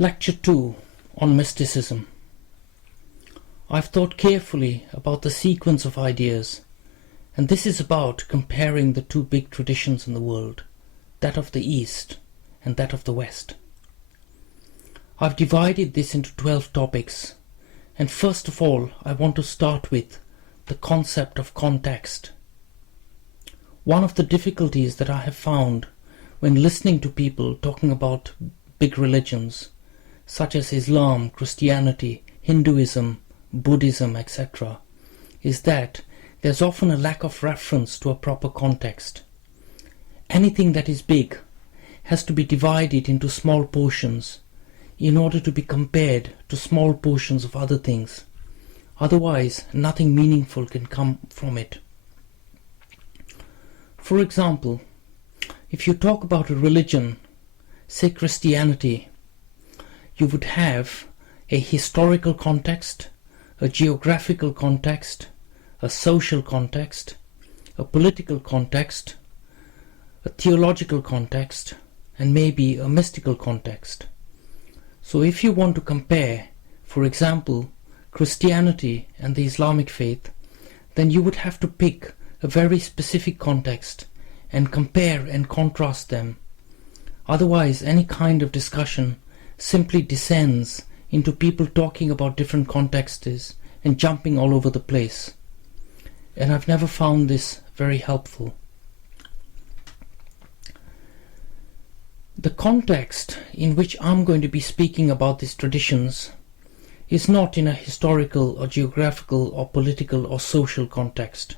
Lecture 2 on Mysticism. I've thought carefully about the sequence of ideas, and this is about comparing the two big traditions in the world, that of the East and that of the West. I've divided this into 12 topics, and first of all I want to start with the concept of context. One of the difficulties that I have found when listening to people talking about big religions, such as Islam, Christianity, Hinduism, Buddhism, etc., is that there's often a lack of reference to a proper context. Anything that is big has to be divided into small portions in order to be compared to small portions of other things. Otherwise, nothing meaningful can come from it. For example, if you talk about a religion, say Christianity, you would have a historical context, a geographical context, a social context, a political context, a theological context, and maybe a mystical context. So if you want to compare, for example, Christianity and the Islamic faith, then you would have to pick a very specific context and compare and contrast them. Otherwise, any kind of discussion simply descends into people talking about different contexts and jumping all over the place. And I've never found this very helpful. The context in which I'm going to be speaking about these traditions is not in a historical or geographical or political or social context.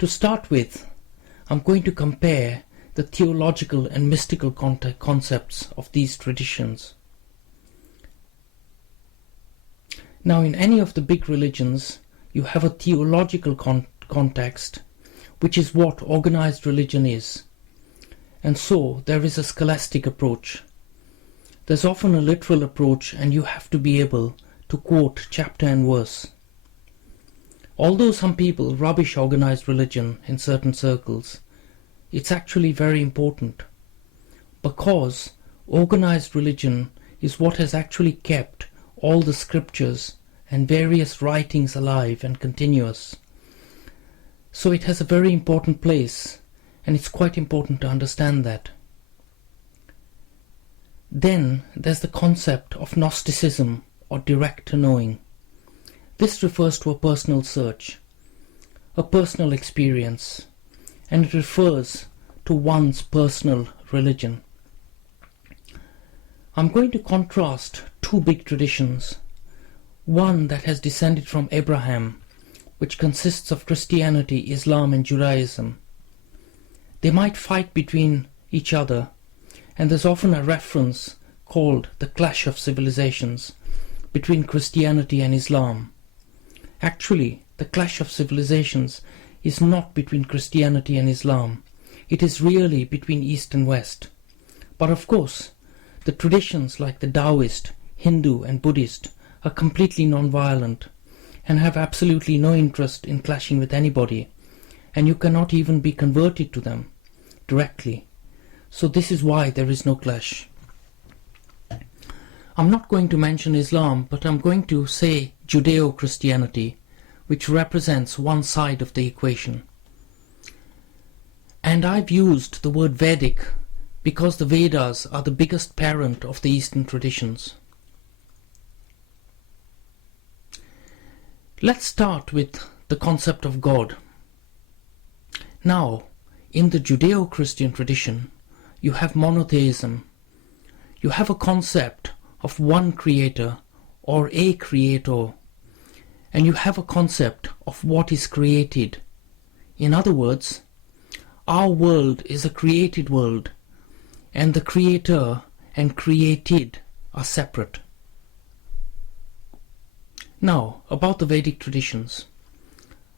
To start with, I'm going to compare the theological and mystical concepts of these traditions. Now, in any of the big religions, you have a theological context, which is what organized religion is. And so, there is a scholastic approach. There's often a literal approach, and you have to be able to quote chapter and verse. Although some people rubbish organized religion in certain circles, it's actually very important, because organized religion is what has actually kept all the scriptures and various writings alive and continuous. So it has a very important place, and it's quite important to understand that. Then there's the concept of Gnosticism, or direct knowing. This refers to a personal search, a personal experience, and it refers to one's personal religion. I'm going to contrast two big traditions, one that has descended from Abraham, which consists of Christianity, Islam and Judaism. They might fight between each other, and there's often a reference called the clash of civilizations between Christianity and Islam. Actually, the clash of civilizations is not between Christianity and Islam. It is really between East and West. But of course, the traditions like the Taoist, Hindu and Buddhist are completely non-violent and have absolutely no interest in clashing with anybody, and you cannot even be converted to them directly. So this is why there is no clash. I'm not going to mention Islam, but I'm going to say Judeo-Christianity, which represents one side of the equation. And I've used the word Vedic because the Vedas are the biggest parent of the Eastern traditions. Let's start with the concept of God. Now, in the Judeo-Christian tradition, you have monotheism. You have a concept of one creator or a creator, and you have a concept of what is created. In other words, our world is a created world, and the creator and created are separate. Now, about the Vedic traditions.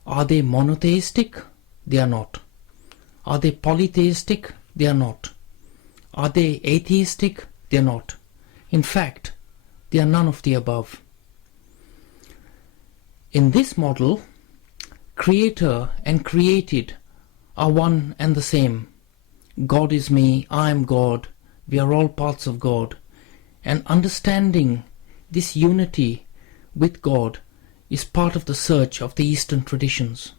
Are they monotheistic? They are not. Are they polytheistic? They are not. Are they atheistic? They are not. In fact, they are none of the above. In this model, creator and created are one and the same. God is me, I am God, we are all parts of God, And understanding this unity with God is part of the search of the Eastern traditions.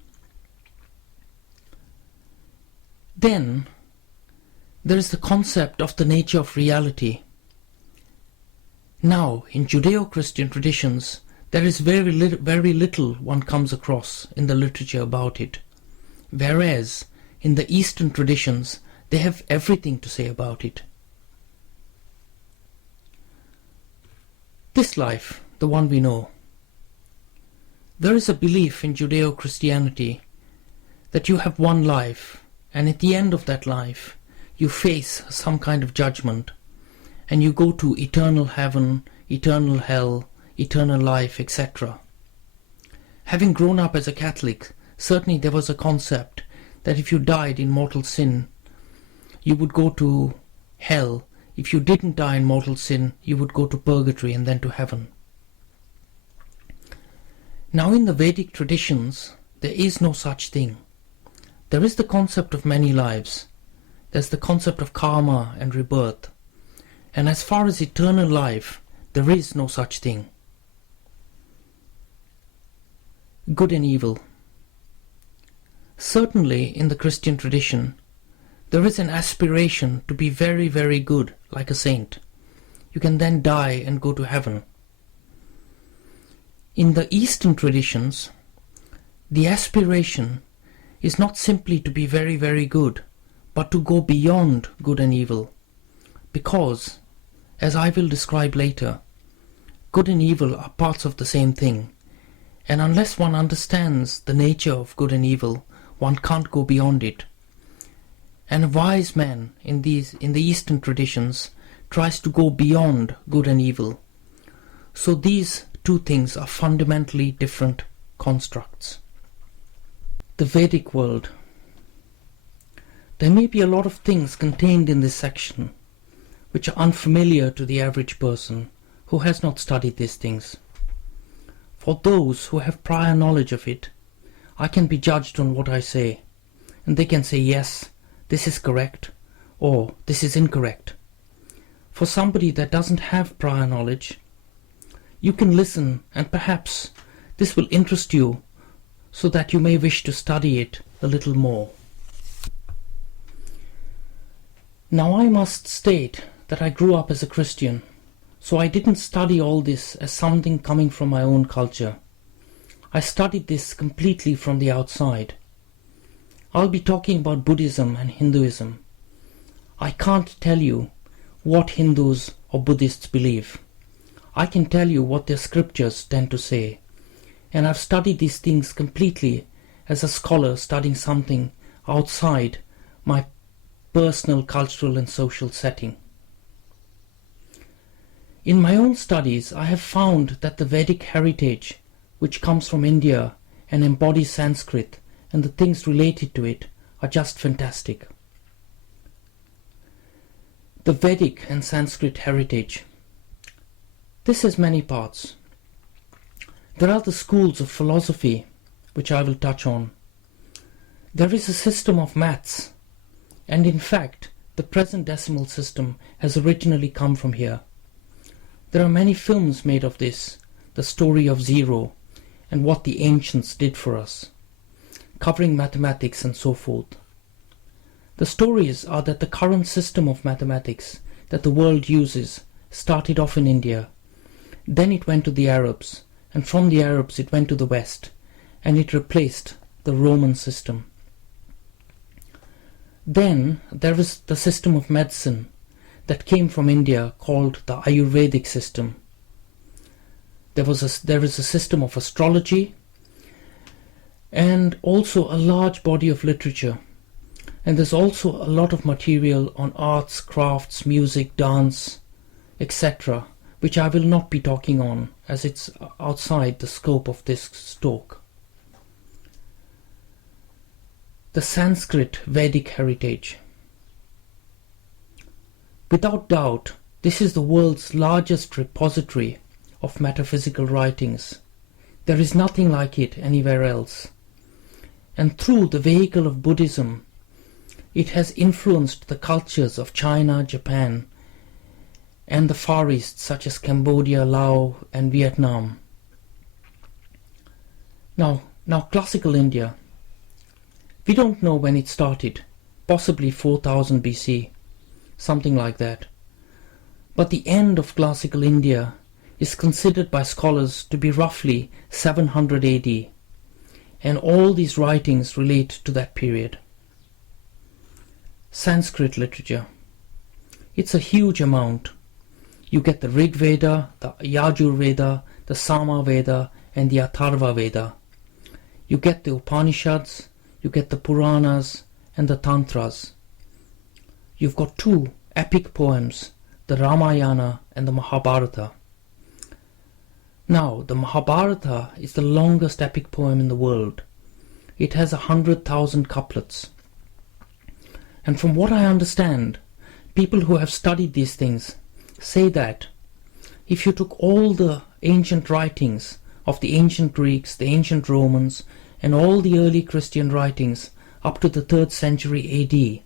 Then there is the concept of the nature of reality. Now, in Judeo-Christian traditions, there is very little one comes across in the literature about it, whereas in the Eastern traditions, they have everything to say about it. This life, the one we know. There is a belief in Judeo-Christianity that you have one life, and at the end of that life, you face some kind of judgment, and you go to eternal heaven, eternal hell, eternal life, etc. Having grown up as a Catholic, certainly there was a concept that if you died in mortal sin, you would go to hell. If you didn't die in mortal sin, you would go to purgatory and then to heaven. Now in the Vedic traditions, there is no such thing. There is the concept of many lives. There's the concept of karma and rebirth. And as far as eternal life, there is no such thing. Good and evil. Certainly in the Christian tradition, there is an aspiration to be very, very good, like a saint. You can then die and go to heaven. In the Eastern traditions, the aspiration is not simply to be very, very good, but to go beyond good and evil. Because, as I will describe later, good and evil are parts of the same thing. And unless one understands the nature of good and evil, one can't go beyond it. And a wise man in the Eastern traditions tries to go beyond good and evil. So these two things are fundamentally different constructs. The Vedic world. There may be a lot of things contained in this section which are unfamiliar to the average person who has not studied these things. For those who have prior knowledge of it, I can be judged on what I say, and they can say yes, this is correct, or this is incorrect. For somebody that doesn't have prior knowledge, you can listen, and perhaps this will interest you so that you may wish to study it a little more. Now I must state that I grew up as a Christian, so I didn't study all this as something coming from my own culture. I studied this completely from the outside. I'll be talking about Buddhism and Hinduism. I can't tell you what Hindus or Buddhists believe. I can tell you what their scriptures tend to say, and I've studied these things completely as a scholar studying something outside my personal cultural and social setting. In my own studies, I have found that the Vedic heritage, which comes from India and embodies Sanskrit and the things related to it, are just fantastic. The Vedic and Sanskrit heritage. This has many parts. There are the schools of philosophy, which I will touch on. There is a system of maths, and in fact, the present decimal system has originally come from here. There are many films made of this, the story of zero, and what the ancients did for us, covering mathematics and so forth. The stories are that the current system of mathematics that the world uses started off in India, then it went to the Arabs, and from the Arabs it went to the West, and it replaced the Roman system. Then there is the system of medicine that came from India called the Ayurvedic system. There is a system of astrology and also a large body of literature. And there's also a lot of material on arts, crafts, music, dance, etc., which I will not be talking on as it's outside the scope of this talk. The Sanskrit Vedic heritage. Without doubt, this is the world's largest repository of metaphysical writings. There is nothing like it anywhere else. And through the vehicle of Buddhism, it has influenced the cultures of China, Japan, and the Far East, such as Cambodia, Laos, and Vietnam. Now classical India. We don't know when it started, possibly 4000 BC, something like that. But the end of classical India is considered by scholars to be roughly 700 AD, and all these writings relate to that period. Sanskrit literature. It's a huge amount. You get the Rig Veda, the Yajur Veda, the Sama Veda, and the Atharva Veda. You get the Upanishads, you get the Puranas, and the Tantras. You've got two epic poems, the Ramayana and the Mahabharata. Now, the Mahabharata is the longest epic poem in the world. It has 100,000 couplets. And from what I understand, people who have studied these things say that if you took all the ancient writings of the ancient Greeks, the ancient Romans, and all the early Christian writings up to the 3rd century AD,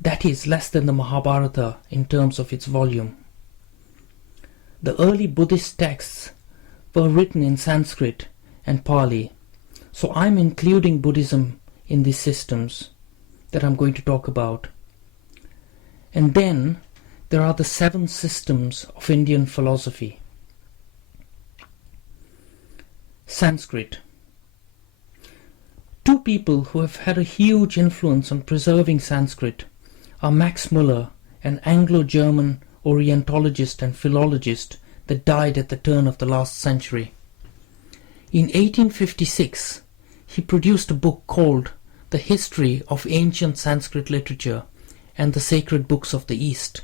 that is less than the Mahabharata in terms of its volume. The early Buddhist texts were written in Sanskrit and Pali, so I'm including Buddhism in these systems that I'm going to talk about. And then there are the 7 systems of Indian philosophy. Sanskrit. Two people who have had a huge influence on preserving Sanskrit are Max Muller, an Anglo-German Orientologist and philologist that died at the turn of the last century. In 1856, he produced a book called The History of Ancient Sanskrit Literature and the Sacred Books of the East.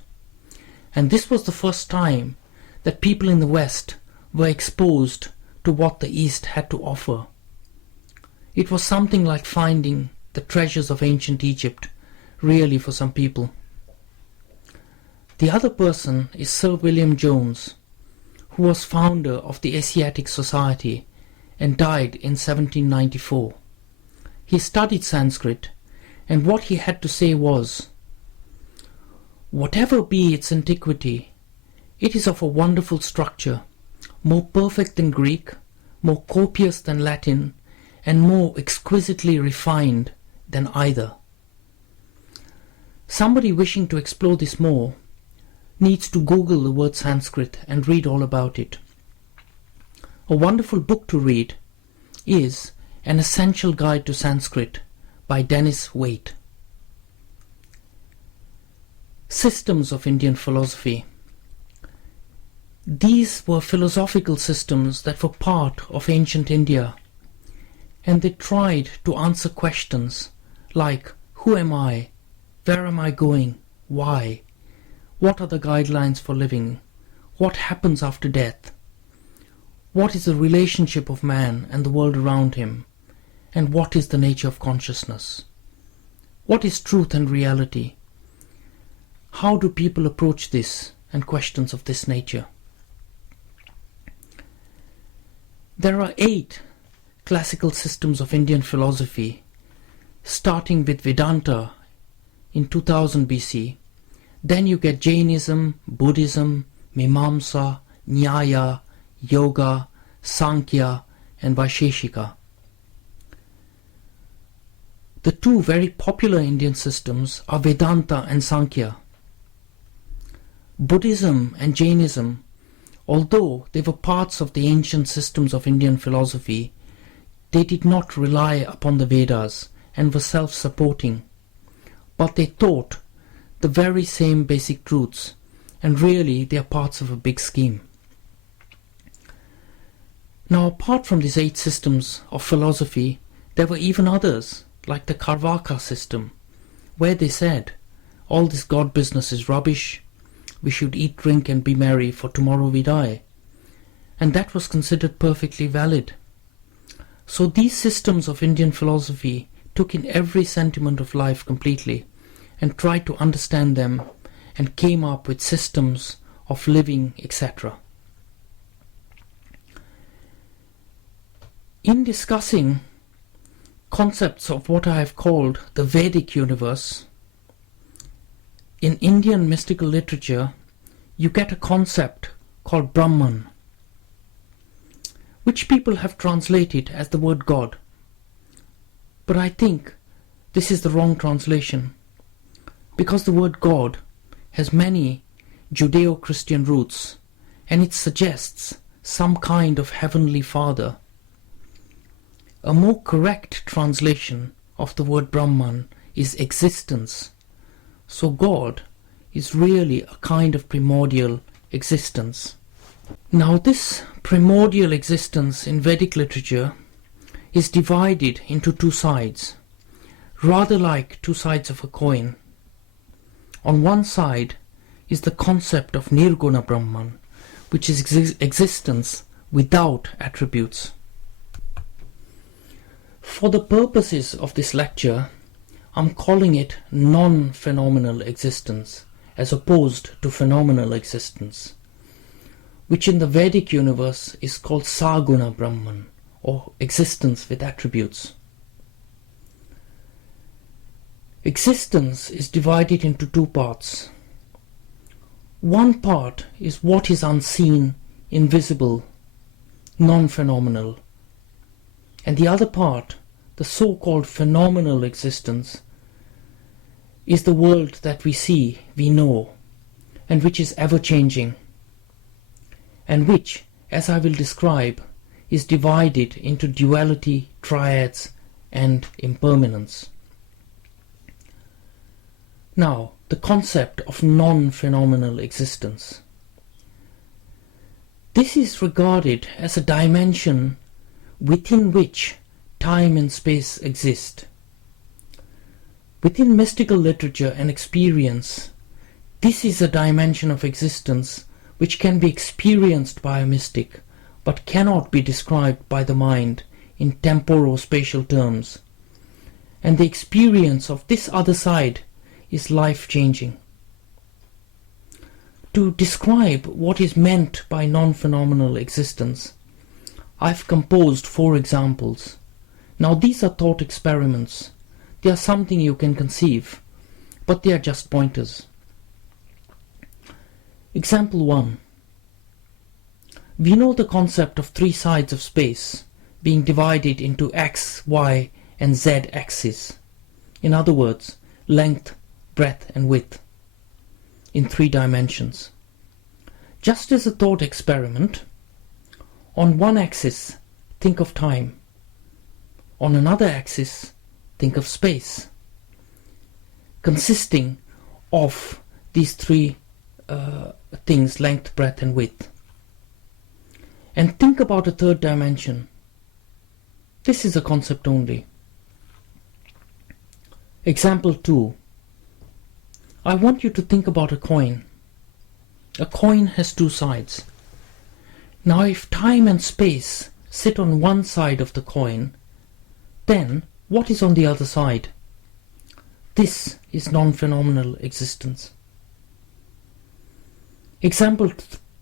And this was the first time that people in the West were exposed to what the East had to offer. It was something like finding the treasures of ancient Egypt, really, for some people. The other person is Sir William Jones, who was founder of the Asiatic Society and died in 1794. He studied Sanskrit, and what he had to say was, "Whatever be its antiquity, it is of a wonderful structure, more perfect than Greek, more copious than Latin, and more exquisitely refined than either." Somebody wishing to explore this more needs to Google the word Sanskrit and read all about it. A wonderful book to read is An Essential Guide to Sanskrit by Dennis Waite. Systems of Indian philosophy. These were philosophical systems that were part of ancient India, and they tried to answer questions like, who am I? Where am I going? Why? What are the guidelines for living? What happens after death? What is the relationship of man and the world around him? And what is the nature of consciousness? What is truth and reality? How do people approach this and questions of this nature? There are 8 classical systems of Indian philosophy, starting with Vedanta in 2000 BC. Then you get Jainism, Buddhism, Mimamsa, Nyaya, Yoga, Sankhya, and Vaisheshika. The 2 very popular Indian systems are Vedanta and Sankhya. Buddhism and Jainism, although they were parts of the ancient systems of Indian philosophy, they did not rely upon the Vedas and were self-supporting, but they taught the very same basic truths, and really they are parts of a big scheme. Now, apart from these 8 systems of philosophy, there were even others, like the Carvaka system, where they said, all this God business is rubbish, we should eat, drink and be merry, for tomorrow we die. And that was considered perfectly valid. So these systems of Indian philosophy took in every sentiment of life completely and tried to understand them and came up with systems of living, etc. In discussing concepts of what I have called the Vedic universe, in Indian mystical literature, you get a concept called Brahman, which people have translated as the word God. But I think this is the wrong translation, because the word God has many Judeo-Christian roots, and it suggests some kind of heavenly Father. A more correct translation of the word Brahman is existence. So God is really a kind of primordial existence. Now this primordial existence in Vedic literature is divided into two sides, rather like two sides of a coin. On one side is the concept of Nirguna Brahman, which is existence without attributes. For the purposes of this lecture, I'm calling it non-phenomenal existence as opposed to phenomenal existence, which in the Vedic universe is called Saguna Brahman, or existence with attributes. Existence is divided into two parts. One part is what is unseen, invisible, non-phenomenal, and the other part, the so-called phenomenal existence, is the world that we see, we know, and which is ever-changing, and which, as I will describe, is divided into duality, triads, and impermanence. Now, the concept of non-phenomenal existence. This is regarded as a dimension within which time and space exist. Within mystical literature and experience, this is a dimension of existence which can be experienced by a mystic, but cannot be described by the mind in temporo-spatial terms. And the experience of this other side is life-changing. To describe what is meant by non-phenomenal existence, I've composed 4 examples. Now these are thought experiments. They are something you can conceive, but they are just pointers. Example 1. We know the concept of 3 sides of space being divided into x, y, and z axes. In other words, length, breadth, and width in 3 dimensions. Just as a thought experiment, on one axis, think of time. On another axis, think of space, consisting of these 3 things, length, breadth, and width. And think about a 3rd dimension. This is a concept only. Example 2. I want you to think about a coin. A coin has 2 sides. Now if time and space sit on one side of the coin, then what is on the other side? This is non-phenomenal existence. Example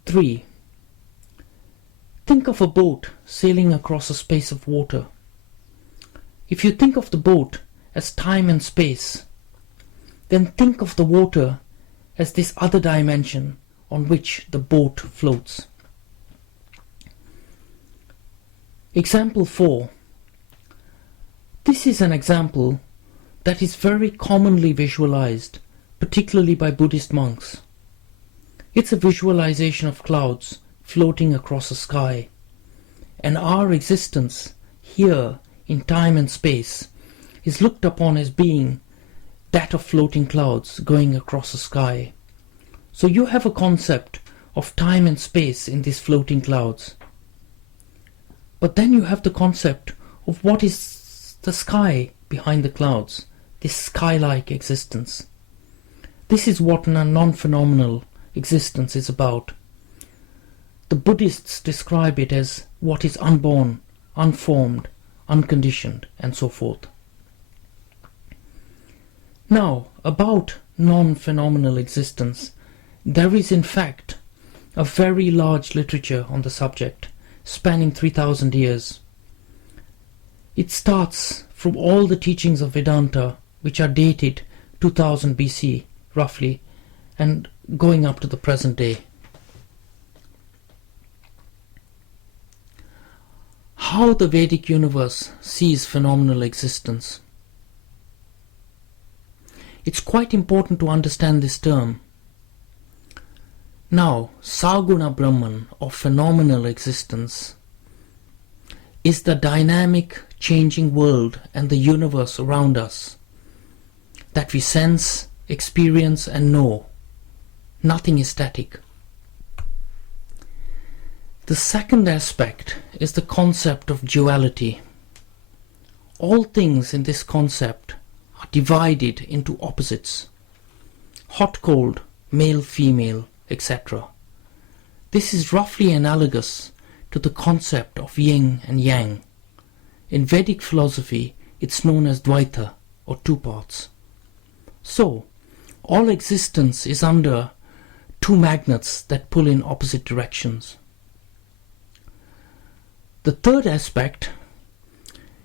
3. Think of a boat sailing across a space of water. If you think of the boat as time and space, then think of the water as this other dimension on which the boat floats. Example 4. This is an example that is very commonly visualized, particularly by Buddhist monks. It's a visualization of clouds floating across a sky, and our existence here in time and space is looked upon as being that of floating clouds going across a sky. So you have a concept of time and space in these floating clouds. But then you have the concept of what is the sky behind the clouds, this sky-like existence. This is what a non-phenomenal existence is about. The Buddhists describe it as what is unborn, unformed, unconditioned, and so forth. Now, about non-phenomenal existence, there is in fact a very large literature on the subject, spanning 3,000 years. It starts from all the teachings of Vedanta, which are dated 2000 BC, roughly, and going up to the present day. How the Vedic universe sees phenomenal existence. It's quite important to understand this term. Now, Saguna Brahman, or phenomenal existence, is the dynamic, changing world and the universe around us that we sense, experience and know. Nothing is static. The second aspect is the concept of duality. All things in this concept are divided into opposites: hot, cold, male, female, etc. This is roughly analogous to the concept of yin and yang. In Vedic philosophy, it's known as Dvaita, or two parts. So, all existence is under two magnets that pull in opposite directions. The third aspect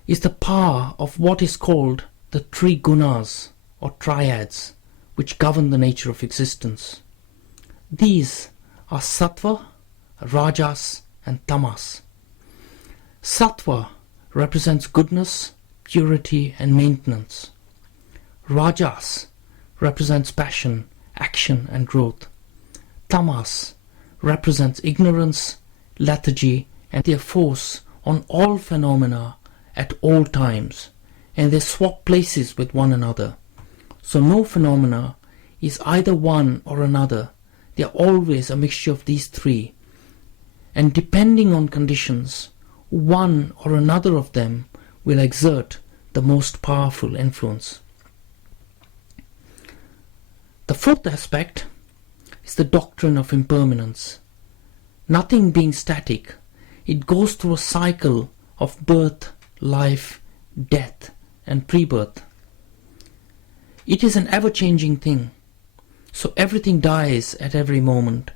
is the power of what is called the three gunas, or triads, which govern the nature of existence. These are Sattva, Rajas and Tamas. Sattva represents goodness, purity and maintenance. Rajas represents passion, action and growth. Tamas represents ignorance, lethargy and their force on all phenomena at all times, and they swap places with one another. So no phenomena is either one or another. They are always a mixture of these three, and depending on conditions, one or another of them will exert the most powerful influence. The fourth aspect is the doctrine of impermanence. Nothing being static, it goes through a cycle of birth, life, death and pre-birth. It is an ever-changing thing, so everything dies at every moment,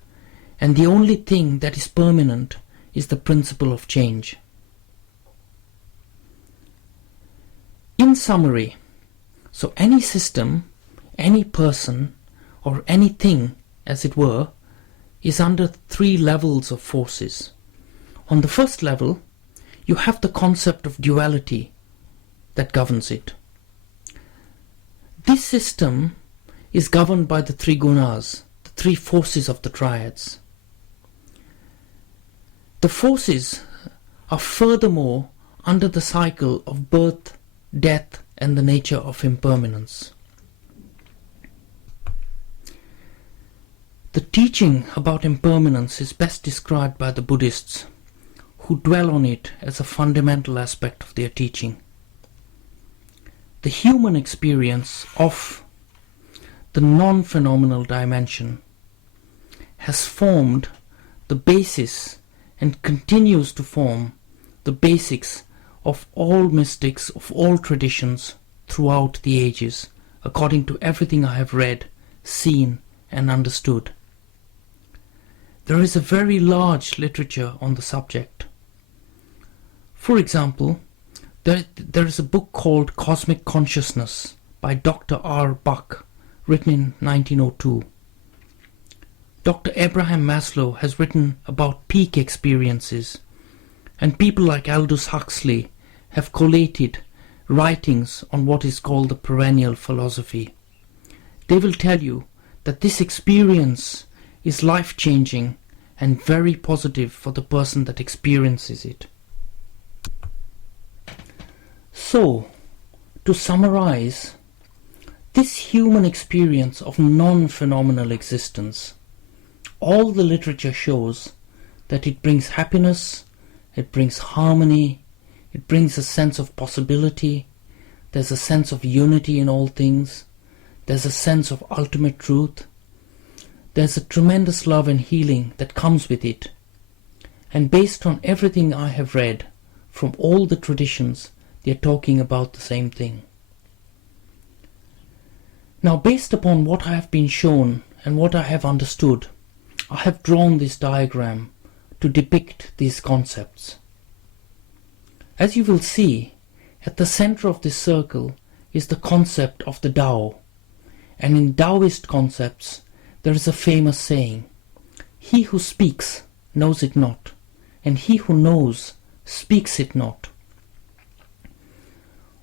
and the only thing that is permanent is the principle of change. In summary, so any system, any person, or anything, as it were, is under three levels of forces. On the first level, you have the concept of duality that governs it. This system is governed by the three gunas, the three forces of the triads. The forces are furthermore under the cycle of birth, death and the nature of impermanence. The teaching about impermanence is best described by the Buddhists, who dwell on it as a fundamental aspect of their teaching. The human experience of the non-phenomenal dimension has formed the basis and continues to form the basics of all mystics, of all traditions throughout the ages, according to everything I have read, seen and understood. There is a very large literature on the subject. For example, there is a book called Cosmic Consciousness by Dr. R. Buck, written in 1902. Dr. Abraham Maslow has written about peak experiences, and people like Aldous Huxley have collated writings on what is called the perennial philosophy. They will tell you that this experience is life-changing and very positive for the person that experiences it. So, to summarize, this human experience of non-phenomenal existence, all the literature shows that it brings happiness, it brings harmony, it brings a sense of possibility, there's a sense of unity in all things, there's a sense of ultimate truth, there's a tremendous love and healing that comes with it. And based on everything I have read from all the traditions, they're talking about the same thing. Now, based upon what I have been shown and what I have understood, I have drawn this diagram to depict these concepts. As you will see, at the center of this circle is the concept of the Tao, and in Taoist concepts, there is a famous saying, "He who speaks knows it not, and he who knows speaks it not."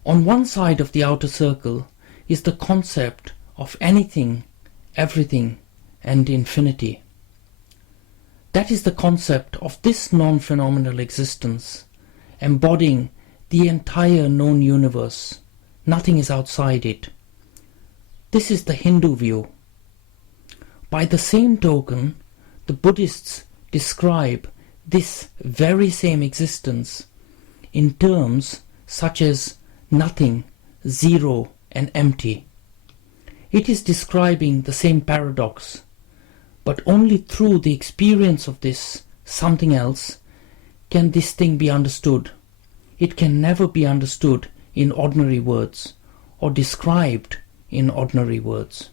On one side of the outer circle is the concept of anything, everything, and infinity. That is the concept of this non-phenomenal existence, embodying the entire known universe. Nothing is outside it. This is the Hindu view. By the same token, the Buddhists describe this very same existence in terms such as nothing, zero, and empty. It is describing the same paradox, but only through the experience of this something else can this thing be understood. It can never be understood in ordinary words or described in ordinary words.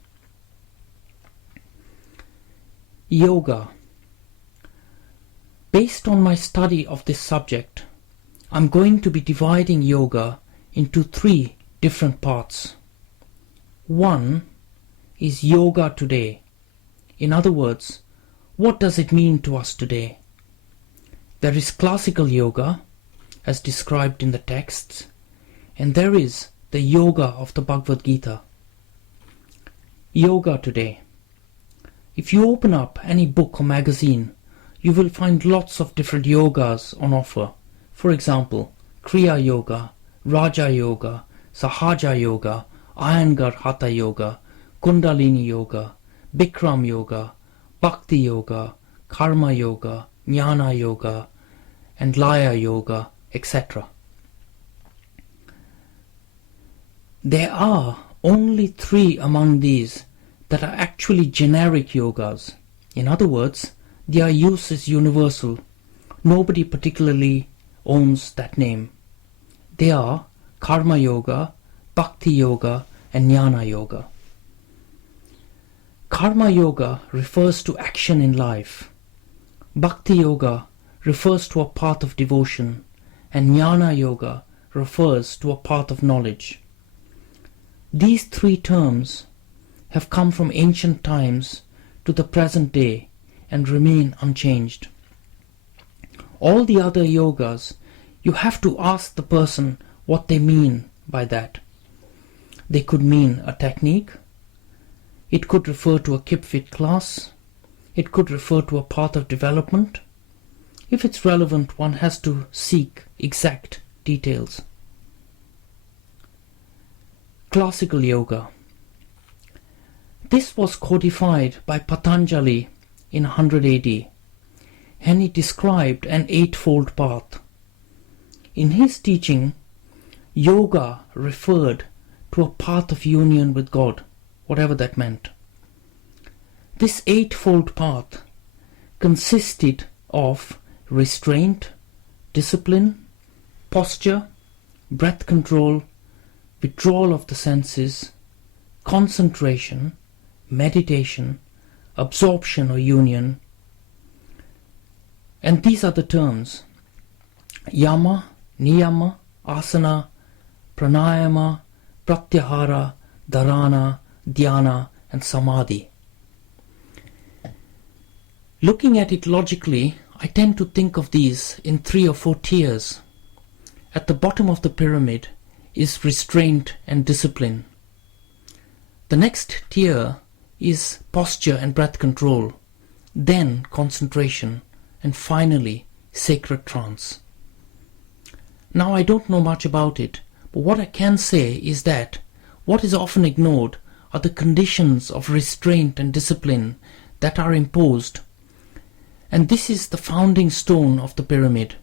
Yoga. Based on my study of this subject, I'm going to be dividing yoga into 3 different parts. One is yoga today. In other words, what does it mean to us today? There is classical yoga, as described in the texts, and there is the yoga of the Bhagavad Gita. Yoga today. If you open up any book or magazine, you will find lots of different yogas on offer. For example, Kriya Yoga, Raja Yoga, Sahaja Yoga, Iyengar Hatha Yoga, Kundalini Yoga, Bikram Yoga, Bhakti Yoga, Karma Yoga, Jnana Yoga, and Laya Yoga, etc. There are only 3 among these that are actually generic yogas. In other words, their use is universal. Nobody particularly owns that name. They are Karma Yoga, Bhakti Yoga, and Jnana Yoga. Karma Yoga refers to action in life. Bhakti Yoga refers to a path of devotion, and Jnana Yoga refers to a path of knowledge. These 3 terms have come from ancient times to the present day and remain unchanged. All the other yogas, you have to ask the person what they mean by that. They could mean a technique, it could refer to a keep-fit class, it could refer to a path of development. If it's relevant, one has to seek exact details. Classical yoga. This was codified by Patanjali in 100 AD, and he described an 8-fold path. In his teaching, yoga referred to a path of union with God, whatever that meant. This 8-fold path consisted of restraint, discipline, posture, breath control, withdrawal of the senses, concentration, meditation, absorption or union. And these are the terms: yama, niyama, asana, pranayama, pratyahara, dharana, dhyana, and samadhi. Looking at it logically, I tend to think of these in 3 or 4 tiers. At the bottom of the pyramid is restraint and discipline. The next tier is posture and breath control, then concentration, and finally sacred trance. Now, I don't know much about it, but what I can say is that what is often ignored are the conditions of restraint and discipline that are imposed, and this is the founding stone of the pyramid.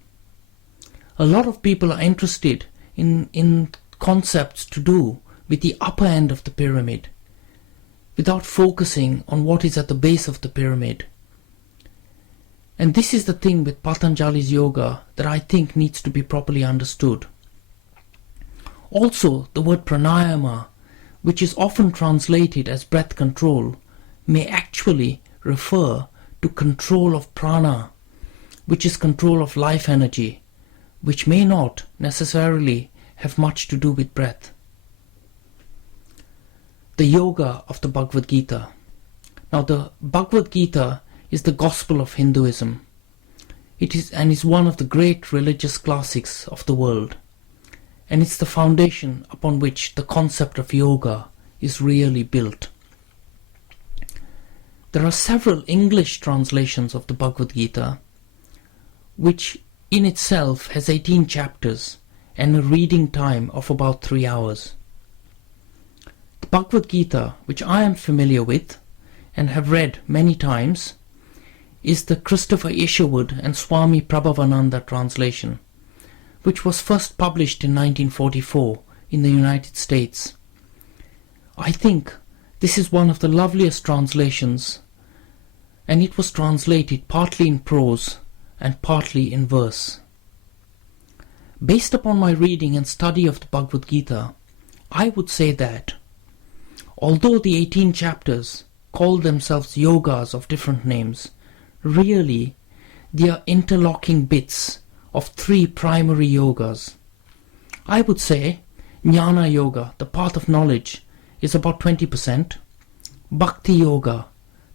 A lot of people are interested in concepts to do with the upper end of the pyramid, without focusing on what is at the base of the pyramid. And this is the thing with Patanjali's yoga that I think needs to be properly understood. Also, the word pranayama, which is often translated as breath control, may actually refer to control of prana, which is control of life energy, which may not necessarily have much to do with breath. The yoga of the Bhagavad Gita. Now the Bhagavad Gita is the gospel of Hinduism. It is one of the great religious classics of the world. And it's the foundation upon which the concept of yoga is really built. There are several English translations of the Bhagavad Gita, which in itself has 18 chapters and a reading time of about 3 hours. The Bhagavad Gita, which I am familiar with and have read many times, is the Christopher Isherwood and Swami Prabhavananda translation, which was first published in 1944 in the United States. I think this is one of the loveliest translations, and it was translated partly in prose and partly in verse. Based upon my reading and study of the Bhagavad Gita, I would say that, although the 18 chapters call themselves yogas of different names, really they are interlocking bits of 3 primary yogas. I would say Jnana Yoga, the path of knowledge, is about 20%, Bhakti Yoga,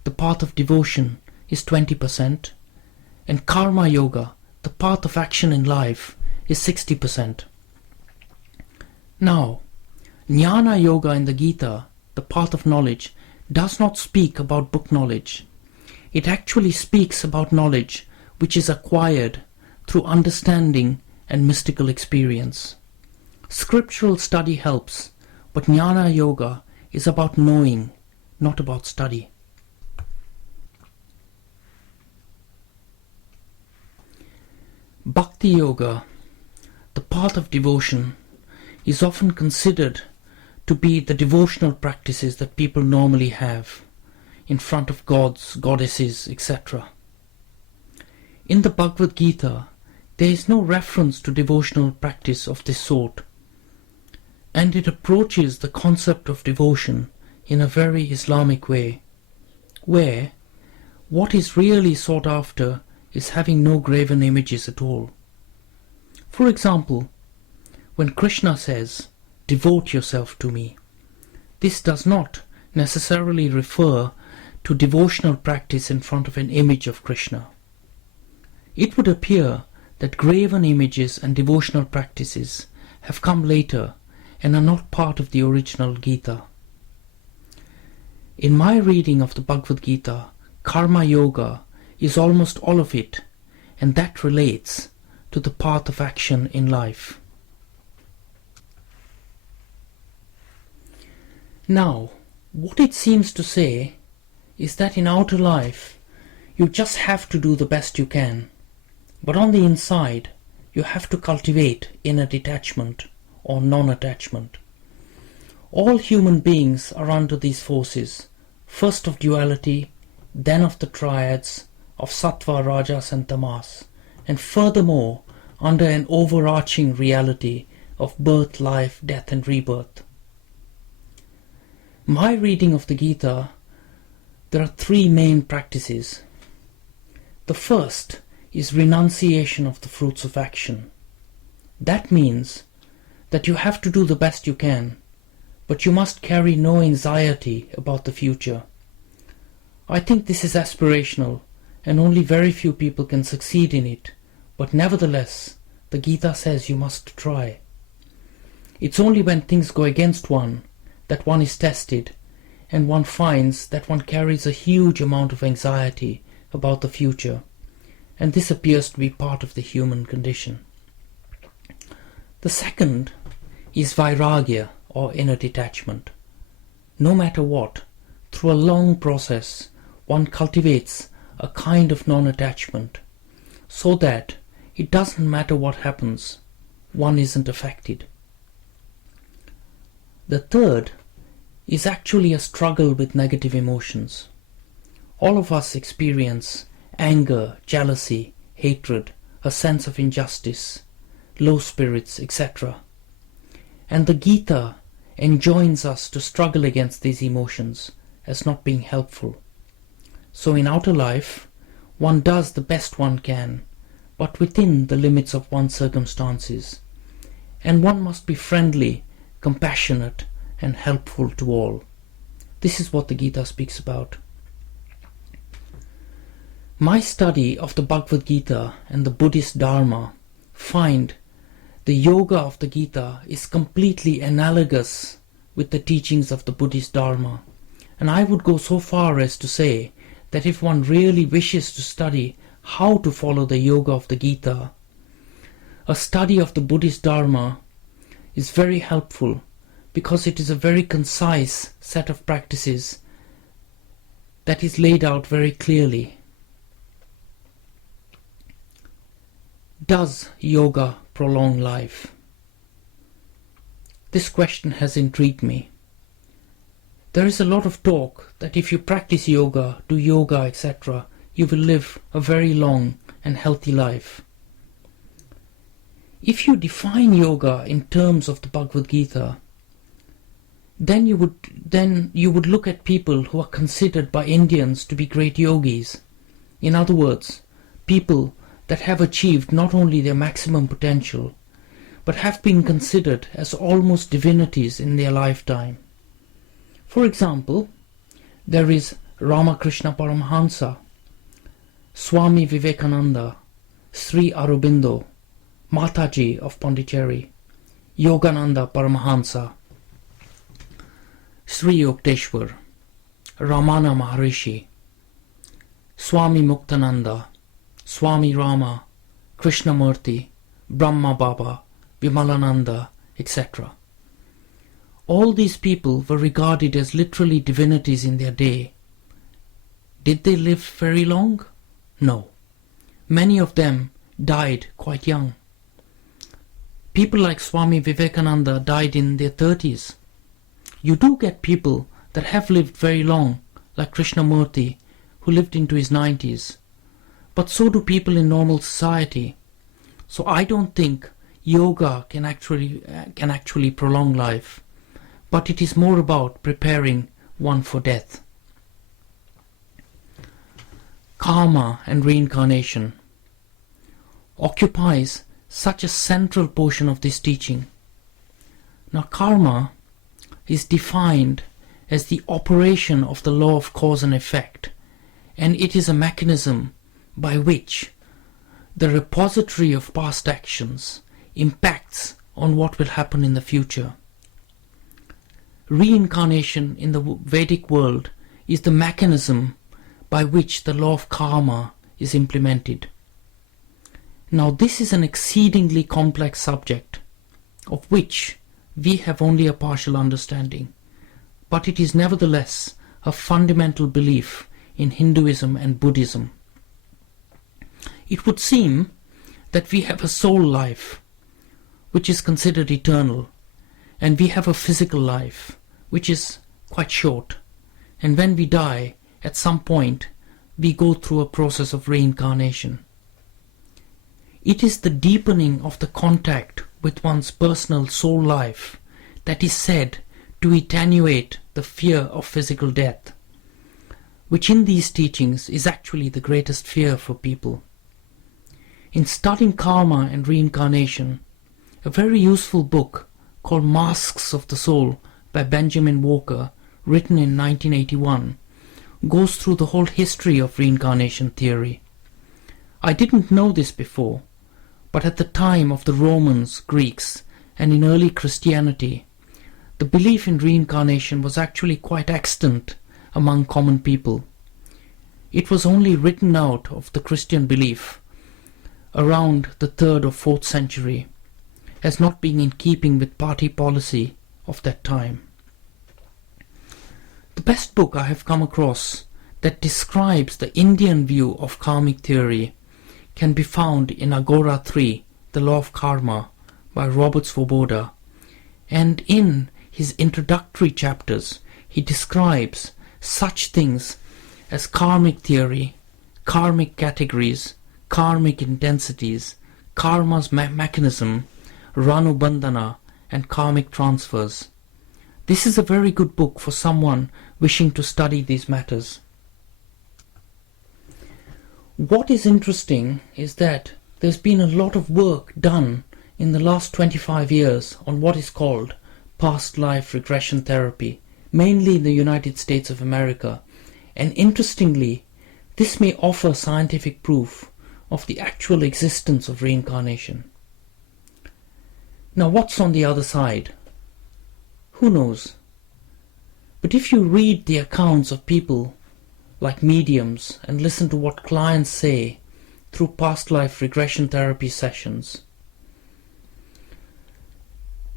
the path of devotion, is 20%, and Karma Yoga, the path of action in life, is 60%. Now, Jnana Yoga in the Gita, the path of knowledge, does not speak about book knowledge. It actually speaks about knowledge which is acquired through understanding and mystical experience. Scriptural study helps, but Jnana Yoga is about knowing, not about study. Bhakti Yoga, the path of devotion, is often considered to be the devotional practices that people normally have in front of gods, goddesses, etc. In the Bhagavad Gita, there is no reference to devotional practice of this sort, and it approaches the concept of devotion in a very Islamic way, where what is really sought after is having no graven images at all. For example, when Krishna says, "Devote yourself to me," this does not necessarily refer to devotional practice in front of an image of Krishna. It would appear that graven images and devotional practices have come later and are not part of the original Gita. In my reading of the Bhagavad Gita, Karma Yoga is almost all of it, and that relates to the path of action in life. Now, what it seems to say is that in outer life you just have to do the best you can, but on the inside you have to cultivate inner detachment or non-attachment. All human beings are under these forces, first of duality, then of the triads, of sattva, rajas and tamas, and furthermore under an overarching reality of birth, life, death and rebirth. My reading of the Gita, there are 3 main practices. The first is renunciation of the fruits of action. That means that you have to do the best you can, but you must carry no anxiety about the future. I think this is aspirational, and only very few people can succeed in it, but nevertheless, the Gita says you must try. It's only when things go against one that one is tested, and one finds that one carries a huge amount of anxiety about the future, and this appears to be part of the human condition. The second is vairagya, or inner detachment. No matter what, through a long process, one cultivates a kind of non-attachment, so that it doesn't matter what happens, one isn't affected. The third is actually a struggle with negative emotions. All of us experience anger, jealousy, hatred, a sense of injustice, low spirits, etc. And the Gita enjoins us to struggle against these emotions as not being helpful. So in outer life, one does the best one can, but within the limits of one's circumstances, and one must be friendly, compassionate, and helpful to all. This is what the Gita speaks about. My study of the Bhagavad Gita and the Buddhist Dharma find the yoga of the Gita is completely analogous with the teachings of the Buddhist Dharma. And I would go so far as to say that if one really wishes to study how to follow the yoga of the Gita, a study of the Buddhist Dharma is very helpful because it is a very concise set of practices that is laid out very clearly. Does yoga prolong life? This question has intrigued me. There is a lot of talk that if you practice yoga, do yoga, etc., you will live a very long and healthy life. If you define yoga in terms of the Bhagavad Gita, then you would look at people who are considered by Indians to be great yogis. In other words, people that have achieved not only their maximum potential, but have been considered as almost divinities in their lifetime. For example, there is Ramakrishna Paramahansa, Swami Vivekananda, Sri Aurobindo, Mataji of Pondicherry, Yogananda Paramahansa, Sri Yukteswar, Ramana Maharishi, Swami Muktananda, Swami Rama, Krishnamurti, Brahma Baba, Vimalananda, etc. All these people were regarded as literally divinities in their day. Did they live very long? No. Many of them died quite young. People like Swami Vivekananda died in their 30s. You do get people that have lived very long, like Krishnamurti, who lived into his 90s. But so do people in normal society. So I don't think yoga can actually prolong life, but it is more about preparing one for death. Karma and reincarnation occupies such a central portion of this teaching. Now, karma is defined as the operation of the law of cause and effect, and it is a mechanism by which the repository of past actions impacts on what will happen in the future. Reincarnation in the Vedic world is the mechanism by which the law of karma is implemented. Now, this is an exceedingly complex subject of which we have only a partial understanding, but it is nevertheless a fundamental belief in Hinduism and Buddhism. It would seem that we have a soul life, which is considered eternal, and we have a physical life, which is quite short, and when we die, at some point, we go through a process of reincarnation. It is the deepening of the contact with one's personal soul life that is said to attenuate the fear of physical death, which in these teachings is actually the greatest fear for people. In studying karma and reincarnation, a very useful book called Masks of the Soul by Benjamin Walker, written in 1981, goes through the whole history of reincarnation theory. I didn't know this before, but at the time of the Romans, Greeks, and in early Christianity, the belief in reincarnation was actually quite extant among common people. It was only written out of the Christian belief around the 3rd or 4th century, as not being in keeping with party policy of that time. The best book I have come across that describes the Indian view of karmic theory can be found in Agora 3, The Law of Karma, by Robert Svoboda, and in his introductory chapters he describes such things as karmic theory, karmic categories, karmic intensities, karma's mechanism, ranubandhana, and karmic transfers. This is a very good book for someone wishing to study these matters. What is interesting is that there's been a lot of work done in the last 25 years on what is called past life regression therapy, mainly in the United States of America. And interestingly, This may offer scientific proof of the actual existence of reincarnation. Now, what's on the other side? Who knows? But if you read the accounts of people like mediums and listen to what clients say through past life regression therapy sessions,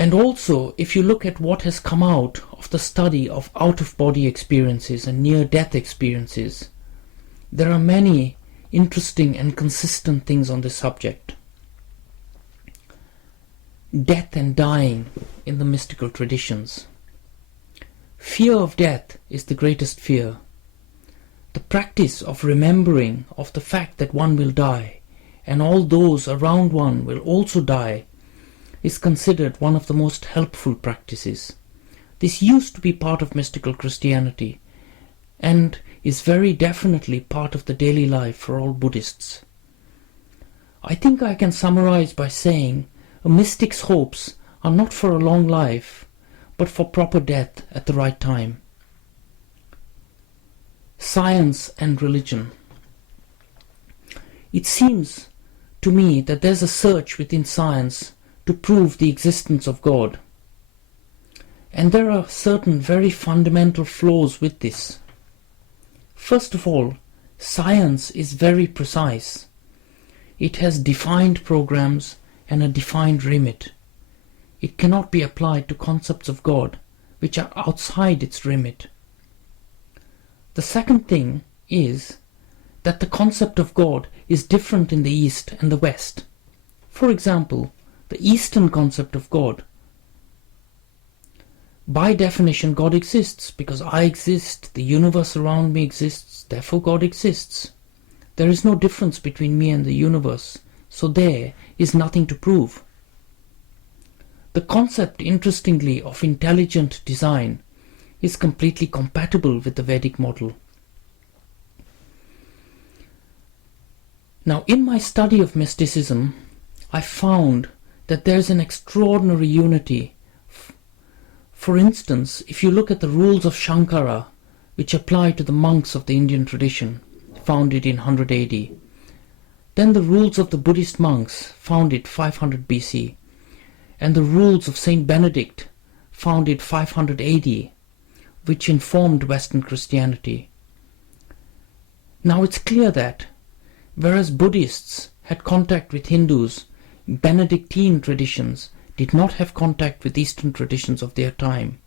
and also if you look at what has come out of the study of out-of-body experiences and near-death experiences, there are many interesting and consistent things on this subject. Death and dying in the mystical traditions. Fear of death is the greatest fear. The practice of remembering of the fact that one will die and all those around one will also die is considered one of the most helpful practices. This used to be part of mystical Christianity and is very definitely part of the daily life for all Buddhists. I think I can summarize by saying a mystic's hopes are not for a long life, but for proper death at the right time. Science and religion. It seems to me that there's a search within science to prove the existence of God. And there are certain very fundamental flaws with this. First of all, science is very precise. It has defined programs and a defined remit. It cannot be applied to concepts of God which are outside its remit. The second thing is that the concept of God is different in the East and the West. For example, the Eastern concept of God. By definition, God exists because I exist, the universe around me exists, therefore God exists. There is no difference between me and the universe, so there is nothing to prove. The concept, interestingly, of intelligent design is completely compatible with the Vedic model. Now, in my study of mysticism, I found that there is an extraordinary unity. For instance, if you look at the rules of Shankara, which apply to the monks of the Indian tradition, founded in 100 AD, then the rules of the Buddhist monks, founded 500 BC, and the rules of Saint Benedict, founded 500 AD, which informed Western Christianity. Now it's clear that, whereas Buddhists had contact with Hindus, Benedictine traditions did not have contact with Eastern traditions of their time.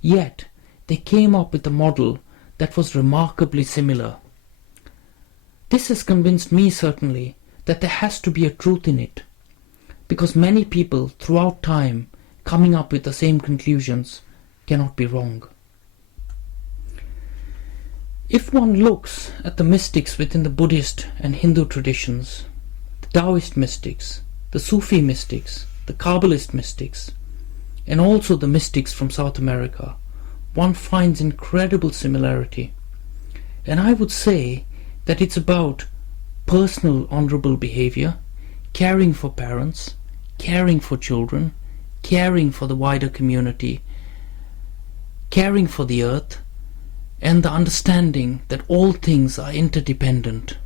Yet, they came up with a model that was remarkably similar. This has convinced me certainly that there has to be a truth in it, because many people throughout time coming up with the same conclusions cannot be wrong. If one looks at the mystics within the Buddhist and Hindu traditions, the Taoist mystics, the Sufi mystics, the Kabbalist mystics, and also the mystics from South America, one finds incredible similarity. And I would say that it's about personal honorable behavior, caring for parents, caring for children, caring for the wider community, caring for the earth, and the understanding that all things are interdependent.